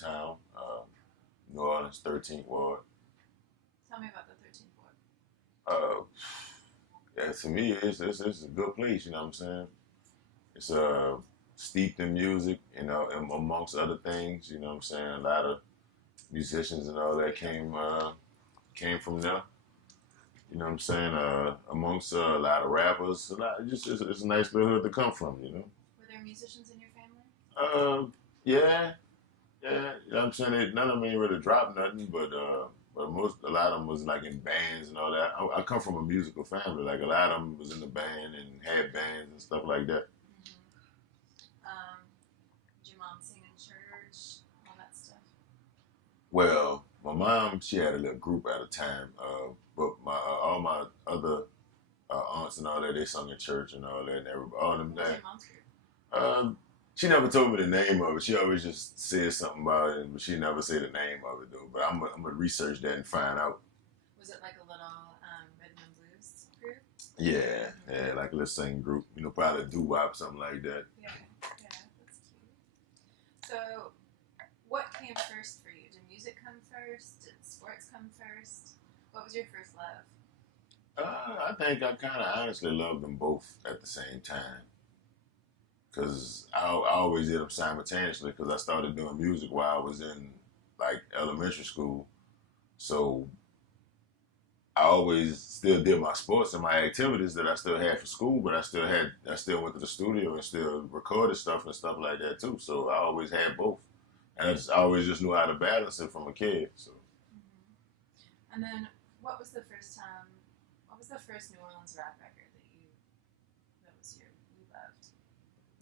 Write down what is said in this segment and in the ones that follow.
town, New Orleans, 13th Ward. Tell me about the 13th Ward. Yeah, to me, it's a good place. You know what I'm saying? It's steeped in music, you know, and amongst other things. You know what I'm saying? A lot of musicians and all that came from there. You know what I'm saying? Amongst a lot of rappers, it's a nice little hood to come from. You know. Were there musicians in your family? Yeah. You know what I'm saying? None of them ain't really dropped nothing, but a lot of them was like in bands and all that. I come from a musical family. Like a lot of them was in the band and had bands and stuff like that. Did your mom sing in church? All that stuff? Well, my mom, she had a little group at a time, but all my other aunts and all that, they sung in church and all that, and all them What was things. your mom's group? She never told me the name of it. She always just said something about it, but she never said the name of it though. But I'm gonna research that and find out. Was it like a little rhythm and blues group? Yeah, like a little singing group. You know, probably a doo-wop, something like that. Yeah, that's cute. So, what came first for you? Did music come first? Did sports come first? What was your first love? I think I kind of honestly loved them both at the same time. Because I always did them simultaneously because I started doing music while I was in, like, elementary school. So I always still did my sports and my activities that I still had for school, but I still went to the studio and still recorded stuff and stuff like that, too. So I always had both. And I always just knew how to balance it from a kid, so. Mm-hmm. And then, what was the first New Orleans rap record you loved?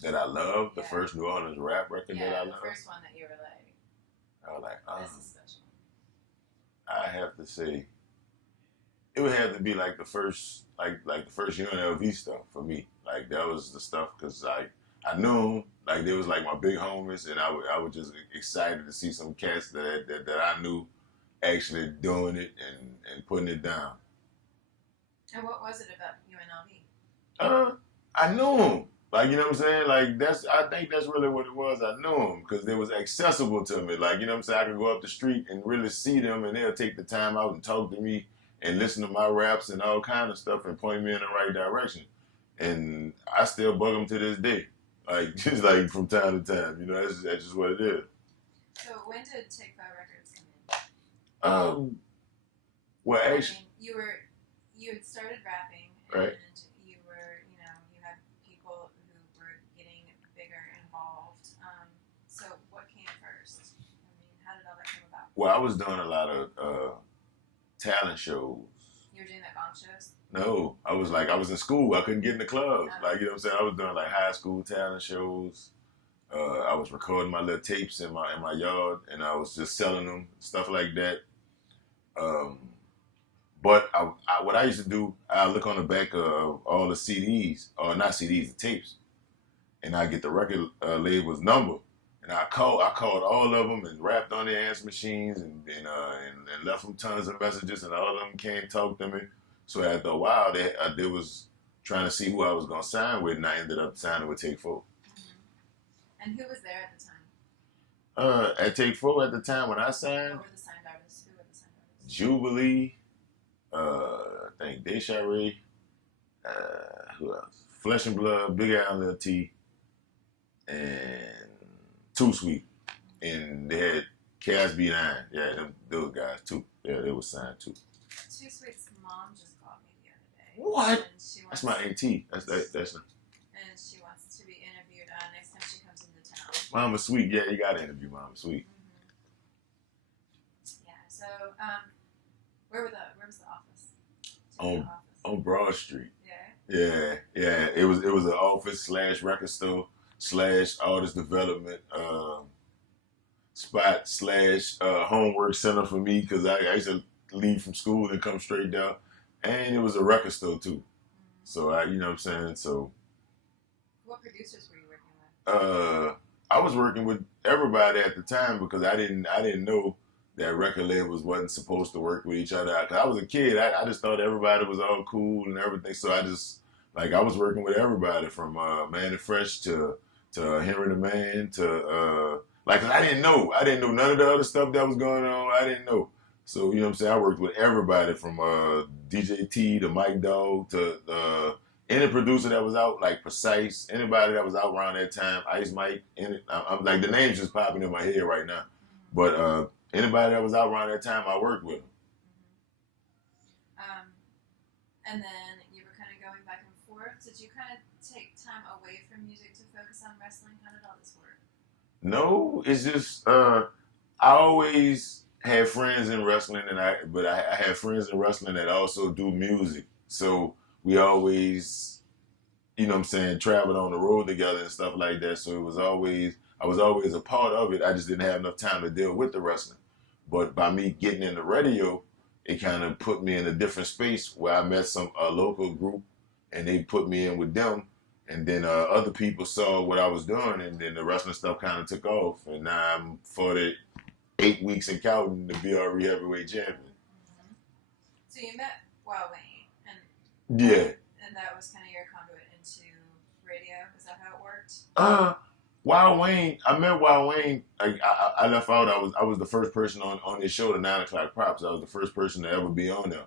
That I loved? The first New Orleans rap record that I loved? Yeah, the first one that you were like, I was like, this is special. I have to say, it would have to be like the first UNLV stuff for me. Like, that was the stuff, because I knew them, like, they was like my big homies, and I was just excited to see some cats that I knew actually doing it and putting it down. And what was it about UNLV? I knew them. Like, you know what I'm saying? Like, I think that's really what it was. I knew them because they was accessible to me. Like, you know what I'm saying? I could go up the street and really see them, and they'll take the time out and talk to me and listen to my raps and all kind of stuff and point me in the right direction. And I still bug them to this day. Like, just like from time to time. You know, that's just what it is. So when did Take 5 Records come in? Well, actually, you had started rapping, right. And you had people who were getting bigger involved. So what came first? I mean, how did all that come about? Well, I was doing a lot of talent shows. You were doing the gong shows? No, I was in school. I couldn't get in the clubs. Like, you know what I'm saying? I was doing like high school talent shows. I was recording my little tapes in my yard, and I was just selling them, stuff like that. But what I used to do, I look on the back of all the CDs, or not CDs, the tapes, and I get the record label's number, and I called all of them and rapped on their answer machines and left them tons of messages, and all of them came talk to me. So after a while, they was trying to see who I was gonna sign with, and I ended up signing with Take 4. Mm-hmm. And who was there at the time? At Take 4 at the time when I signed. What were the signed artists? Who were the signed artists? Jubilee. I think Desharay, who else? Flesh and Blood, Big Al Lil T, and Too Sweet. And they had Casby 9. Yeah, those guys too. Yeah, they were signed too. Too Sweet's mom just called me the other day. What? That's my auntie. That's And she wants to be interviewed next time she comes into town. Mama Sweet. Yeah, you gotta interview Mama Sweet. Mm-hmm. Yeah. So, where was the office? On Broad Street. Yeah. Yeah. It was an office / record store / artist development spot / homework center for me because I used to leave from school and come straight down, and it was a record store too. Mm-hmm. So you know what I'm saying. So. What producers were you working with? I was working with everybody at the time because I didn't know that record labels wasn't supposed to work with each other. Cause I was a kid. I just thought everybody was all cool and everything. So I was working with everybody from Mannie Fresh to Henry the Man to Like, 'cause I didn't know. I didn't know none of the other stuff that was going on. I didn't know. So, you know what I'm saying? I worked with everybody from DJ T to Mike Dog to any producer that was out, like Precise, anybody that was out around that time, Ice Mike. I'm like, the names just popping in my head right now. But anybody that was out around that time, I worked with them. And then you were kind of going back and forth. Did you kind of take time away from music to focus on wrestling? How did all this work? No, it's just I always had friends in wrestling, but I had friends in wrestling that also do music. So we always, you know what I'm saying, traveled on the road together and stuff like that. So I was always a part of it. I just didn't have enough time to deal with the wrestling. But by me getting in the radio, it kind of put me in a different space where I met a local group, and they put me in with them. And then other people saw what I was doing, and then the wrestling stuff kind of took off. And now I'm 48 weeks in counting the BRE heavyweight champion. Mm-hmm. So you met Wild Wayne, Yeah. And that was kind of your conduit into radio. Is that how it worked? Wild Wayne. I met Wild Wayne. I left out. I was the first person on his show, the 9 o'clock props. I was the first person to ever be on there,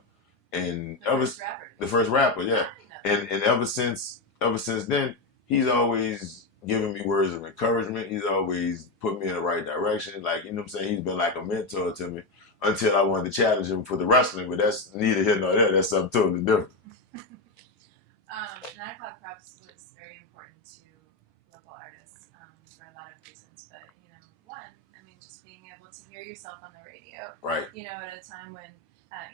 and the first rapper, yeah. And ever since then, he's always giving me words of encouragement. He's always put me in the right direction. Like, you know what I'm saying? He's been like a mentor to me until I wanted to challenge him for the wrestling, but that's neither here nor there. That's something totally different. 9 o'clock props was very important to local artists for a lot of reasons. But, one, just being able to hear yourself on the radio. Right. At a time when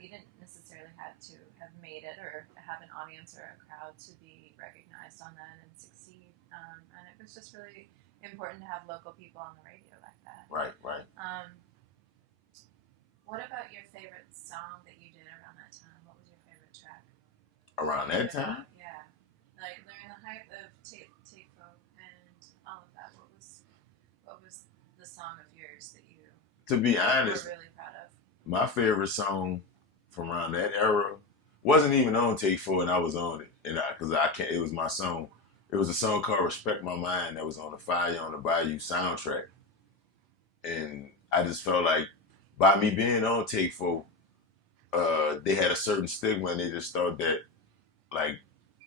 you didn't necessarily have to have made it or have an audience or a crowd to be recognized on that and succeed. And it was just really important to have local people on the radio like that. Right. What about your favorite song that you did around that time? What was your favorite track? Around that time? Yeah. Like during the hype of Tafo and all of that, what was the song of yours that you to be honest, were really proud of? My favorite song from around that era wasn't even on Take 4, and I was on it, and it was my song. It was a song called "Respect My Mind" that was on the Fire on the Bayou soundtrack, and I just felt like by me being on Take 4, they had a certain stigma, and they just thought that like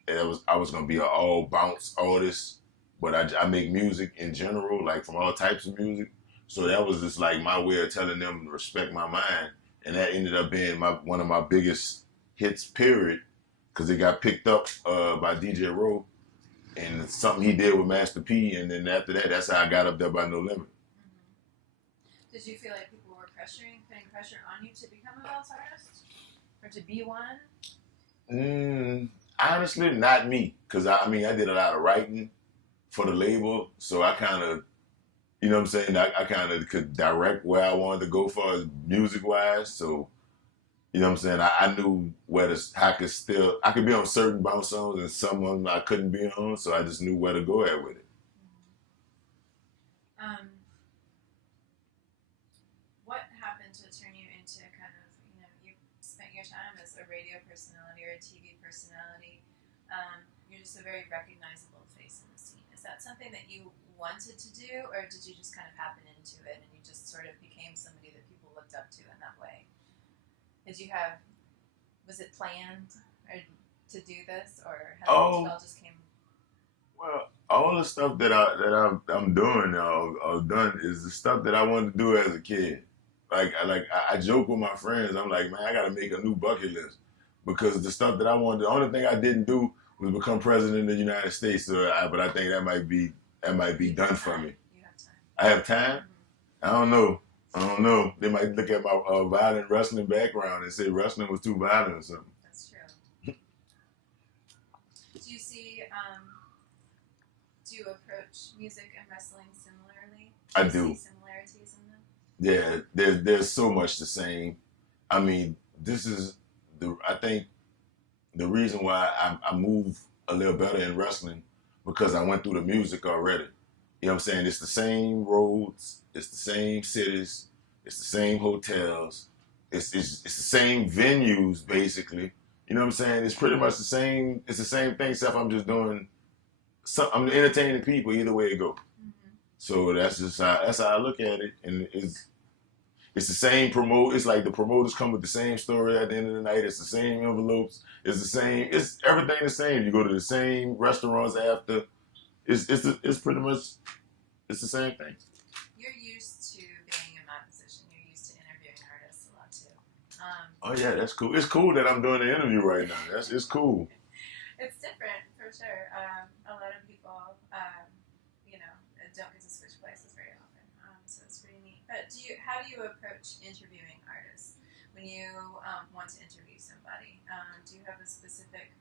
I was gonna be an all bounce artist, but I make music in general, like from all types of music. So that was just like my way of telling them to respect my mind, and that ended up being one of my biggest hits, period, because it got picked up by DJ Rowe, and it's something he did with Master P, and then after that, that's how I got up there by No Limit. Mm-hmm. Did you feel like people were putting pressure on you to become a bounce artist, or to be one? Honestly, not me, because I did a lot of writing for the label, so I kind of, you know what I'm saying, I kind of could direct where I wanted to go for as music-wise, so, you know what I'm saying, I knew I could be on certain bounce songs and some of them I couldn't be on, so I just knew where to go at with it. What happened to turn you into kind of, you spent your time as a radio personality or a TV personality. You're just a very recognizable face in the scene. Is that something that you wanted to do, or did you just kind of happen into it and you just sort of became somebody that people looked up to in that way? Was it planned to do this, or it all just came? Well, all the stuff that I'm doing now, I've done, is the stuff that I wanted to do as a kid. I joke with my friends. I'm like, man, I got to make a new bucket list, because the stuff that I wanted, the only thing I didn't do was become president of the United States. But I think that might be done for me. You have time. I have time? Mm-hmm. I don't know. They might look at my violent wrestling background and say wrestling was too violent or something. That's true. Do you approach music and wrestling similarly? I Do do. you see similarities in them? Yeah, there's so much the same. I think the reason why I move a little better in wrestling, because I went through the music already. You know what I'm saying? It's the same roads, it's the same cities, it's the same hotels, it's the same venues basically. You know what I'm saying? It's pretty much the same. It's the same thing, except I'm just doing. I'm entertaining people either way it go. Mm-hmm. So that's how I look at it, and it's the same promote. It's like the promoters come with the same story at the end of the night. It's the same envelopes. It's the same. It's everything the same. You go to the same restaurants after. It's pretty much it's the same thing. You're used to being in my position. You're used to interviewing artists a lot too. Oh yeah, that's cool. It's cool that I'm doing the interview right now. It's cool. It's different for sure. A lot of people, you know, don't get to switch places very often, so it's pretty neat. But how do you approach interviewing artists when you want to interview somebody? Do you have a specific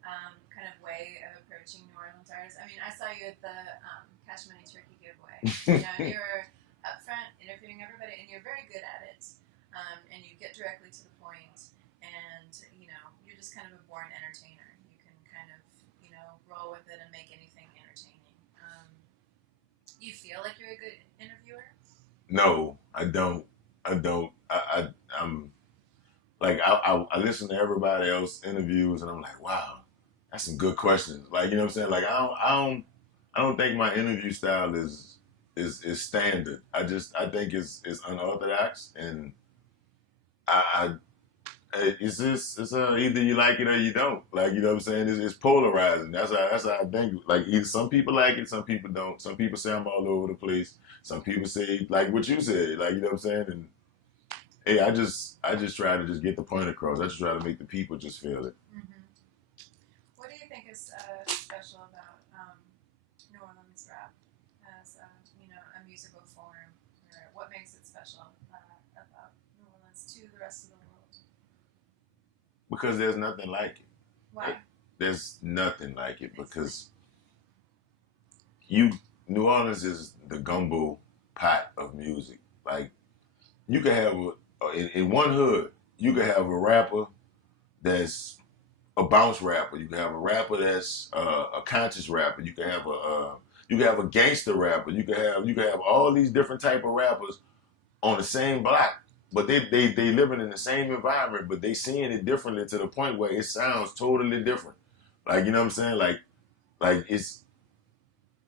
kind of way of approaching New Orleans artists? I mean, I saw you at the Cash Money Turkey giveaway. You know, you're up front interviewing everybody, and you're very good at it. And you get directly to the point, and you know, you're just kind of a born entertainer. You can kind of, you know, roll with it and make anything entertaining. You feel like you're a good interviewer? No, I don't. I'm like I listen to everybody else interviews and I'm like, wow, that's some good questions. Like, you know what I'm saying? Like I don't think my interview style is standard. I think it's unorthodox, and I it's either you like it or you don't. Like, you know what I'm saying? It's polarizing. That's how I think. Like, either some people like it, some people don't. Some people say I'm all over the place. Some people say like what you said. Like, you know what I'm saying? And hey, I just try to just get the point across. I just try to make the people just feel it. Mm-hmm. What do you think is special about New Orleans rap as you know, a musical form? Or what makes it special about New Orleans to the rest of the world? Because there's nothing like it. Why? There's nothing like it because New Orleans is the gumbo pot of music. Like, you could have in one hood, you could have a rapper that's a bounce rapper. You can have a rapper that's a conscious rapper. You can have a gangster rapper. You can have all these different type of rappers on the same block, but they living in the same environment, but they seeing it differently to the point where it sounds totally different. Like, you know what I'm saying? Like it's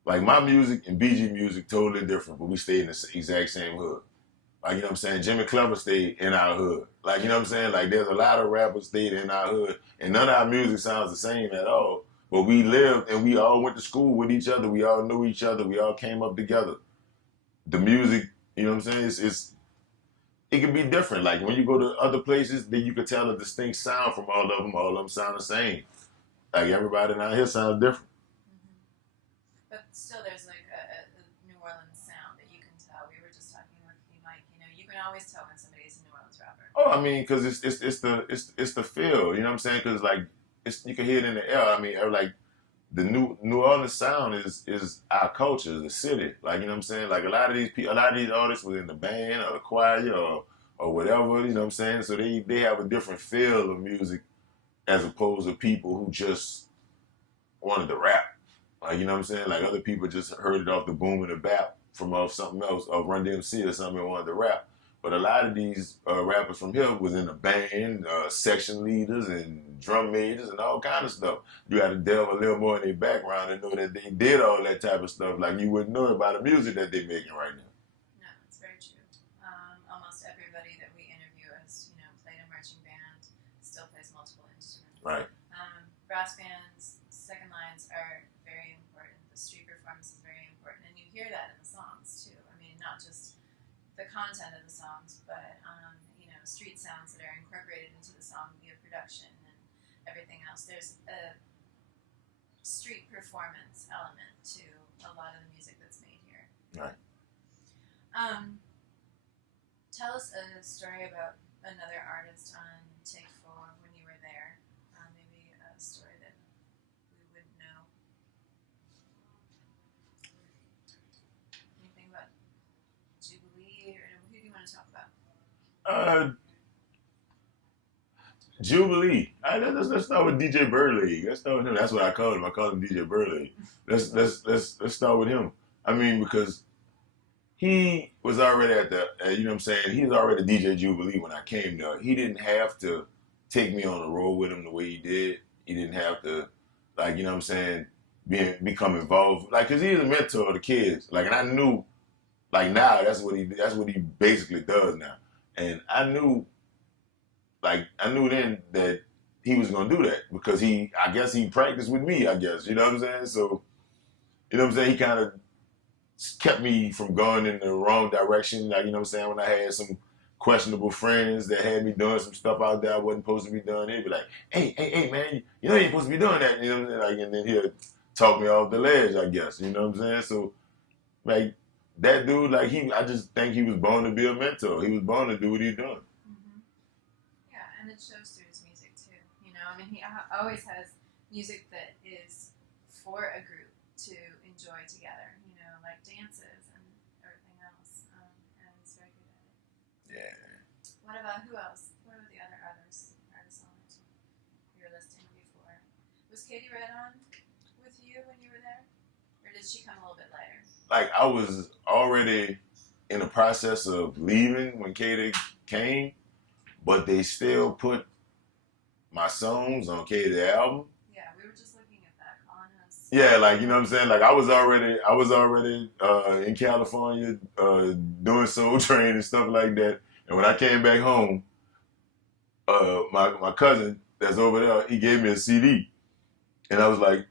like my music and BG music totally different, but we stay in the exact same hood. Like, you know what I'm saying? Jimmy Clever stayed in our hood. Like, you know what I'm saying? Like, there's a lot of rappers stayed in our hood, and none of our music sounds the same at all. But we lived, and we all went to school with each other. We all knew each other. We all came up together. The music, you know what I'm saying? It can be different. Like, when you go to other places, then you could tell a distinct sound from all of them. All of them sound the same. Like, everybody down here sounds different. Mm-hmm. But still, there's like a New Orleans sound that you can tell. We were just talking with Mike. You know, you can always tell when somebody's a New Orleans rapper. Oh, I mean, because it's the feel. You know what I'm saying? Because like you can hear it in the air. I mean, like the New Orleans sound is our culture, the city. Like, you know what I'm saying? Like, a lot of these artists were in the band or the choir or whatever. You know what I'm saying? So they have a different feel of music as opposed to people who just wanted to rap. Like, you know what I'm saying? Like, other people just heard it off the boom and the bap from off something else, or Run DMC or something, and wanted to rap. But a lot of these rappers from here was in a band, section leaders and drum majors and all kind of stuff. You got to delve a little more in their background and know that they did all that type of stuff. Like, you wouldn't know about the music that they're making right now. No, it's very true. Almost everybody that we interview has, you know, played a marching band, still plays multiple instruments. Right. Brass bands, second lines are very important. The street performance is very important, and you hear that in the songs too. I mean, not just the content of the songs, but you know, street sounds that are incorporated into the song via production and everything else. There's a street performance element to a lot of the music that's made here. Right. Tell us a story about another artist on Take 4 when you were there. Maybe a story that we wouldn't know. Anything about Jubilee, or who do you want to talk about? Jubilee. Let's start with DJ Burleigh. Let's start with him. That's what I call him. I call him DJ Burleigh. Let's start with him. I mean, because he was already at the, you know what I'm saying? He was already DJ Jubilee when I came there. He didn't have to take me on the road with him the way he did. He didn't have to, like, you know what I'm saying, become involved. Like, cause he's a mentor of the kids. Like, and I knew, like now that's what he basically does now. And I knew then that he was gonna do that because I guess he practiced with me. I guess you know what I'm saying. So you know what I'm saying. He kind of kept me from going in the wrong direction. Like, you know what I'm saying, when I had some questionable friends that had me doing some stuff out there I wasn't supposed to be doing, they'd be like, hey, man, you know you ain't supposed to be doing that. You know what I'm saying? Like, and then he'll talk me off the ledge, I guess. You know what I'm saying? So, like, that dude, like, I just think he was born to be a mentor. He was born to do what he's doing. Mm-hmm. Yeah, and it shows through his music, too. You know, I mean, he always has music that is for a group to enjoy together, you know, like dances and everything else. And he's very good at it. Yeah. What about who else? What are the other artists on it you were listing before? Was Katie Red on with you when you were there? Or did she come a little bit later? Like, I was already in the process of leaving when Katie came, but they still put my songs on Katie's album. Yeah, we were just looking at that on us. Yeah, like, you know what I'm saying? Like, I was already in California doing Soul Train and stuff like that. And when I came back home, my cousin that's over there, he gave me a CD. And I was like,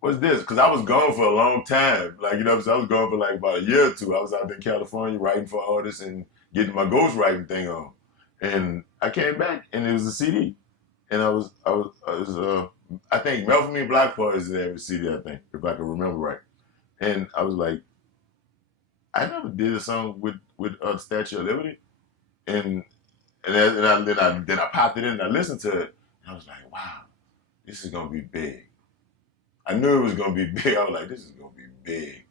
what's this? Because I was gone for a long time. Like, you know what I'm saying? I was gone for like about a year or two. I was out there in California writing for artists and getting my ghostwriting thing on. And I came back and it was a CD. And I think Melvin Black Part is there with CD, I think, if I can remember right. And I was like, I never did a song with Statue of Liberty. And then I popped it in and I listened to it. And I was like, wow, this is going to be big. I knew it was gonna be big. I was like, this is gonna be big.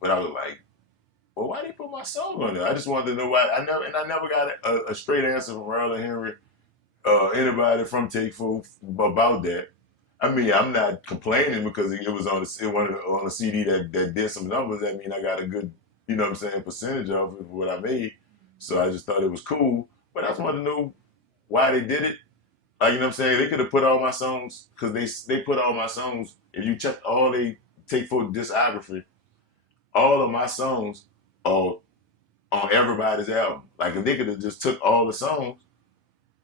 But I was like, well, why did they put my song on there? I just wanted to know why. I never got a straight answer from Marlon Henry, anybody from Take 4 about that. I mean, I'm not complaining because it was on a CD that did some numbers. I mean, I got a good, you know what I'm saying, percentage of it, what I made. So I just thought it was cool. But I just wanted to know why they did it. Like, you know what I'm saying? They could have put all my songs, because they put all my songs, if you check all they Take 4 discography, all of my songs are on everybody's album. Like, if they could have just took all the songs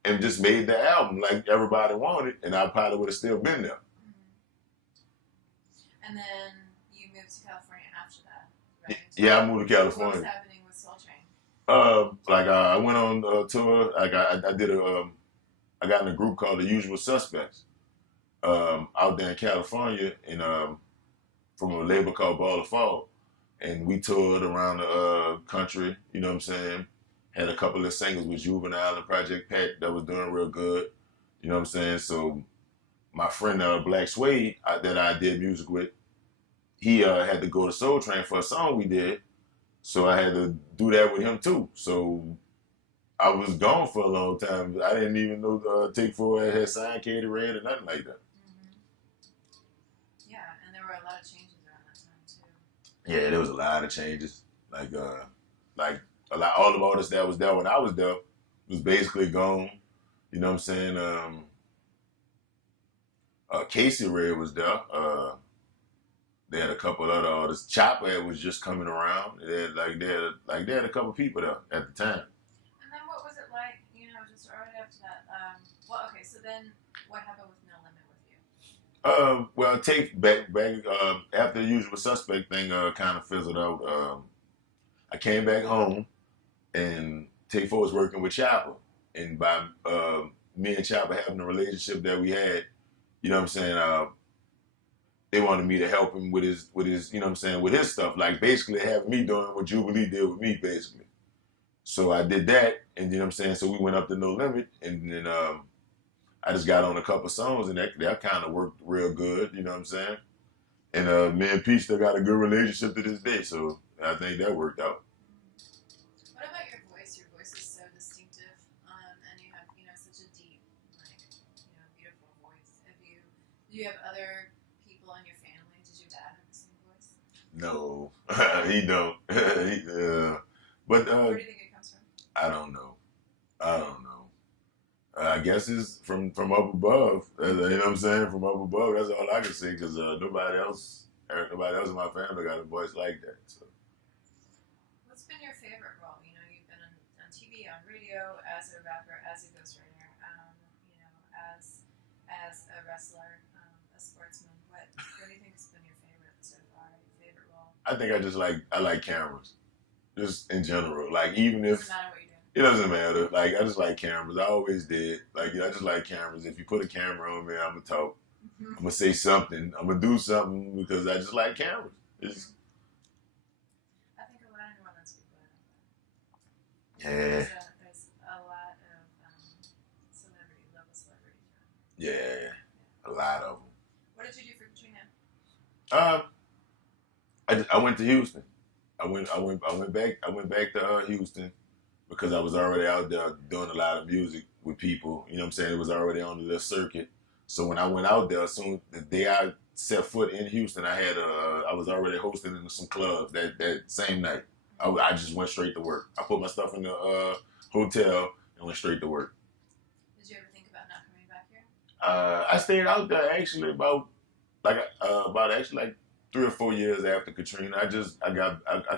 and just made the album like everybody wanted, and I probably would have still been there. Mm-hmm. And then you moved to California after that, right? Yeah, I moved to California. What was happening with Soul Train? I went on a tour. I got in a group called The Usual Suspects out there in California, and from a label called Ball of Fall. And we toured around the country, you know what I'm saying? Had a couple of singles with Juvenile and Project Pat that was doing real good, you know what I'm saying? So my friend Black Suede that I did music with, he had to go to Soul Train for a song we did, so I had to do that with him too. So I was gone for a long time. I didn't even know Take 4 had signed Katie Red or nothing like that. Mm-hmm. Yeah, and there were a lot of changes around that time too. Yeah, there was a lot of changes. Like all the artists that was there when I was there was basically gone. You know what I'm saying? Casey Red was there. They had a couple other artists. Chopper was just coming around. They had a couple people there at the time. And then what was it like? You know, just right after that. So then what happened with No Limit with you? Well, Take back after the Usual Suspect thing kind of fizzled out. I came back home, and Take 4 was working with Chopper, and by me and Chopper having the relationship that we had, you know what I'm saying, they wanted me to help him with his, you know what I'm saying, with his stuff. Like, basically having me doing what Jubilee did with me, basically. So I did that, and you know what I'm saying, so we went up to No Limit, and then I just got on a couple songs, and that kind of worked real good, you know what I'm saying? And me and Pete still got a good relationship to this day, so I think that worked out. What about your voice? Your voice is so distinctive, and you have, such a deep, beautiful voice. Do you have other people in your family? Did your dad have the same voice? No, he don't. But where do you think it comes from? I don't know. I guess it's from up above. You know what I'm saying? From up above. That's all I can say because nobody else in my family got a voice like that. So. What's been your favorite role? You know, you've been on TV, on radio, as a rapper, as a ghostwriter, you know, as a wrestler, a sportsman. What do you think has been your favorite so far? Your favorite role? I think I like cameras, just in general. Like even if Doesn't matter what you do. it doesn't matter. Like I just like cameras. I always did. Like I just like cameras. If you put a camera on me, I'm gonna talk. I'm gonna say something. I'm gonna do something because I just like cameras. It's, I think a lot of New Orleans people are like that. yeah, There's a lot of celebrities around. yeah, a lot of them. What did you do for Katrina? I went to Houston. I went back to Houston because I was already out there doing a lot of music with people. You know what I'm saying? It was already on the circuit. So when I went out there, soon the day I set foot in Houston, I was already hosting in some clubs that same night. I just went straight to work. I put my stuff in the hotel and went straight to work. Did you ever think about not coming back here? I stayed out there actually about actually like 3 or 4 years after Katrina. I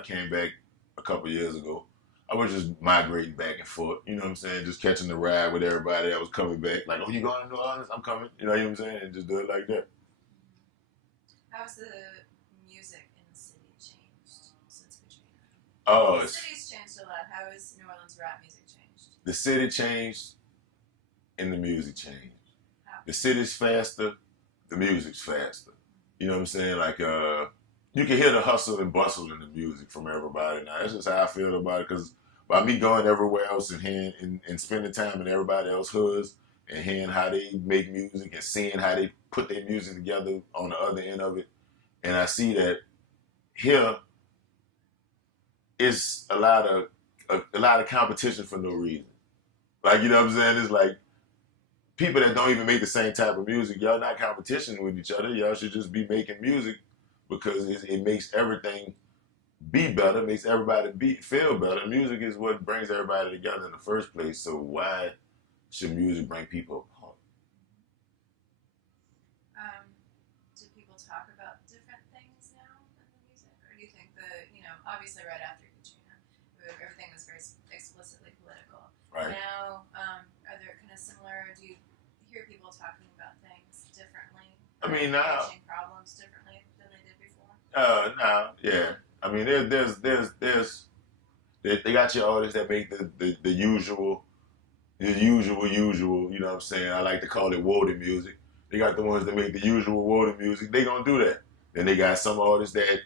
came back a couple years ago. I was just migrating back and forth, you know what I'm saying? Just catching the ride with everybody that was coming back. Like, oh, you going to New Orleans? I'm coming. You know what I'm saying? And just do it like that. How has the music in the city changed since Katrina? Oh, The city's changed a lot. How has New Orleans rap music changed? the city changed and the music changed. How? The city's faster, the music's faster. You know what I'm saying? Like, you can hear the hustle and bustle in the music from everybody now. That's just how I feel about it. Because by me going everywhere else and hearing and spending time in everybody else's hoods and hearing how they make music and seeing how they put their music together on the other end of it, and I see that here it's a lot of competition for no reason. Like you know what I'm saying? It's like people that don't even make the same type of music, y'all not competition with each other. Y'all should just be making music because it makes everything be better, makes everybody feel better. Music is what brings everybody together in the first place. So why should music bring people apart? Do people talk about different things now in the music, or do you think obviously right after Katrina, everything was very explicitly political. Right. Now, are there kind of similar? Do you hear people talking about things differently? I mean, now approaching problems differently than they did before. now, yeah. I mean, they got your artists that make the usual. You know what I'm saying? I like to call it water music. They got the ones that make the usual water music. They gonna do that. Then they got some artists that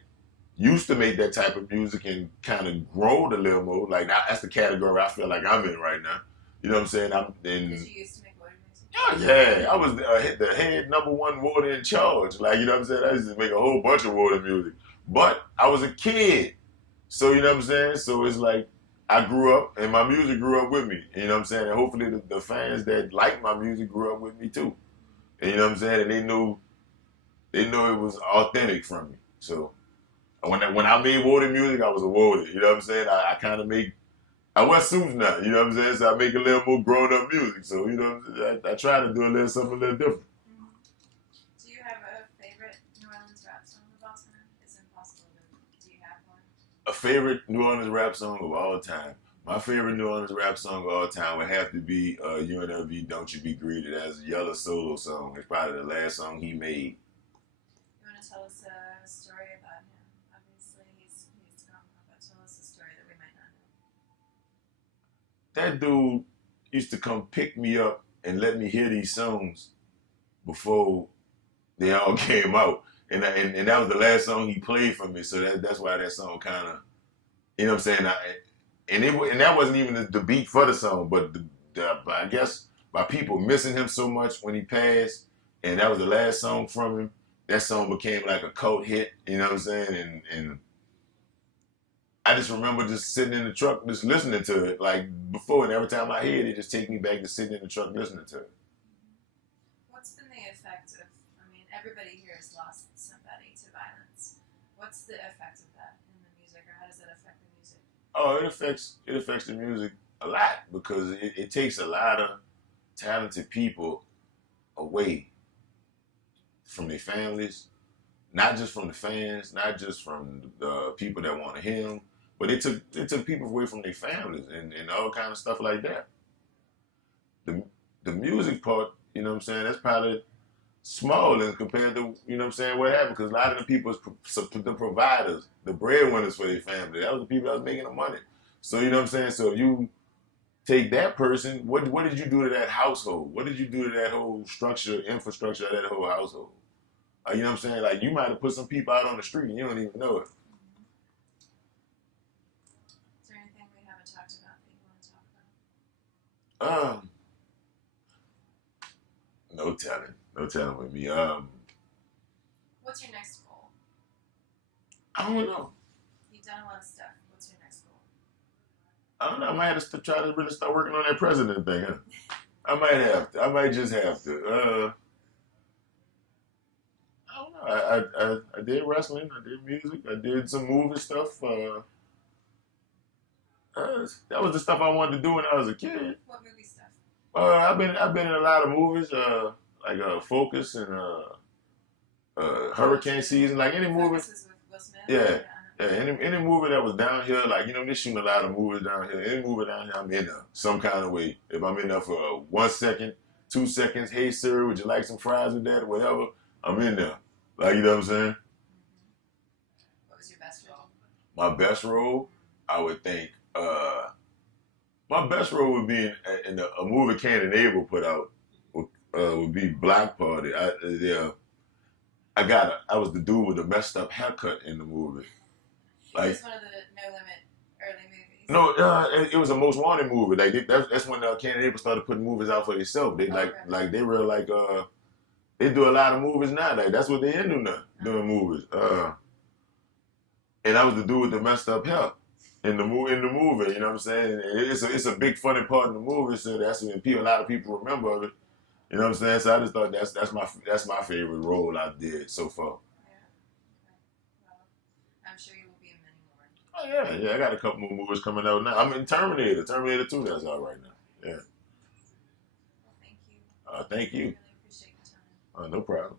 used to make that type of music and kind of grow a little more. Like that's the category I feel like I'm in right now. You know what I'm saying? Did you used to make water music? Yeah, I was the head #1 water in charge. Like you know what I'm saying? I used to make a whole bunch of water music, but I was a kid, so you know what I'm saying. So it's like I grew up and my music grew up with me. You know what I'm saying? And hopefully the fans that like my music grew up with me too. And you know what I'm saying? And they knew it was authentic from me. So when I made water music, I was a water. You know what I'm saying? I kind of make I wear suits now. You know what I'm saying? So I make a little more grown up music. So you know what I'm saying? I try to do something a little different. Do you have a favorite New Orleans rap song of all time? It's impossible to. Do you have one? A favorite New Orleans rap song of all time. My favorite New Orleans rap song of all time would have to be UNLV "Don't You Be Greedy." That's a Yella solo song. It's probably the last song he made. You want to tell us a story about him? Obviously, he's gone, but tell us a story that we might not know. That dude used to come pick me up and let me hear these songs before they all came out. And that was the last song he played for me. So that's why that song kind of, you know what I'm saying? And that wasn't even the beat for the song, but I guess by people missing him so much when he passed, and that was the last song from him, that song became like a cult hit, you know what I'm saying? And I just remember just sitting in the truck, just listening to it like before, and every time I hear it just take me back to sitting in the truck listening to it. What's been the effect of, everybody here has lost somebody to violence. What's the effect of that in the music, or how does that affect the music? Oh, it affects the music a lot because it takes a lot of talented people away from their families, not just from the fans, not just from the people that want to hear him, but it took people away from their families and all kind of stuff like that. The the music part, you know what I'm saying, that's probably small and compared to, you know what I'm saying, what happened, because a lot of the people, the providers, the breadwinners for their family, that was the people that was making the money. So you know what I'm saying. So if you take that person, what did you do to that household? What did you do to that whole structure, infrastructure of that whole household? You know what I'm saying? Like you might have put some people out on the street and you don't even know it. Is there anything we haven't talked about that you want to talk about? No telling with me. What's your next goal? I don't know. You've done a lot of stuff. What's your next goal? I don't know. I might have to try to really start working on that president thing. Huh? I might have to. I might just have to. I don't know. I did wrestling. I did music. I did some movie stuff. That was the stuff I wanted to do when I was a kid. What movie stuff? I've been in a lot of movies, like Focus and Hurricane Season, like any movie. Focus is with Will Smith? Yeah. Yeah, any movie that was down here, like, you know, they're shooting a lot of movies down here. Any movie down here, I'm in there some kind of way. If I'm in there for 1 second, 2 seconds, hey sir, would you like some fries with that or whatever, I'm in there. Like, you know what I'm saying? What was your best role? My best role, I would think, my best role would be in a movie Cannon Abel put out, would be Black Party. I was the dude with the messed up haircut in the movie. Like, it was one of the No Limit early movies. No, it was a Most Wanted movie. Like that's when Cannon Abel started putting movies out for themselves. They they were like they do a lot of movies now. Like that's what they into now, doing movies. And I was the dude with the messed up hair in the movie. You know what I'm saying? It's a big funny part in the movie. So that's when a lot of people remember it. You know what I'm saying? So I just thought that's my favorite role I did so far. Yeah. Okay. Well, I'm sure you will be in many more. Oh yeah. I got a couple more movies coming out now. I'm in Terminator 2. That's out right now. Yeah. Well, thank you. Thank you. I really appreciate your time. No problem.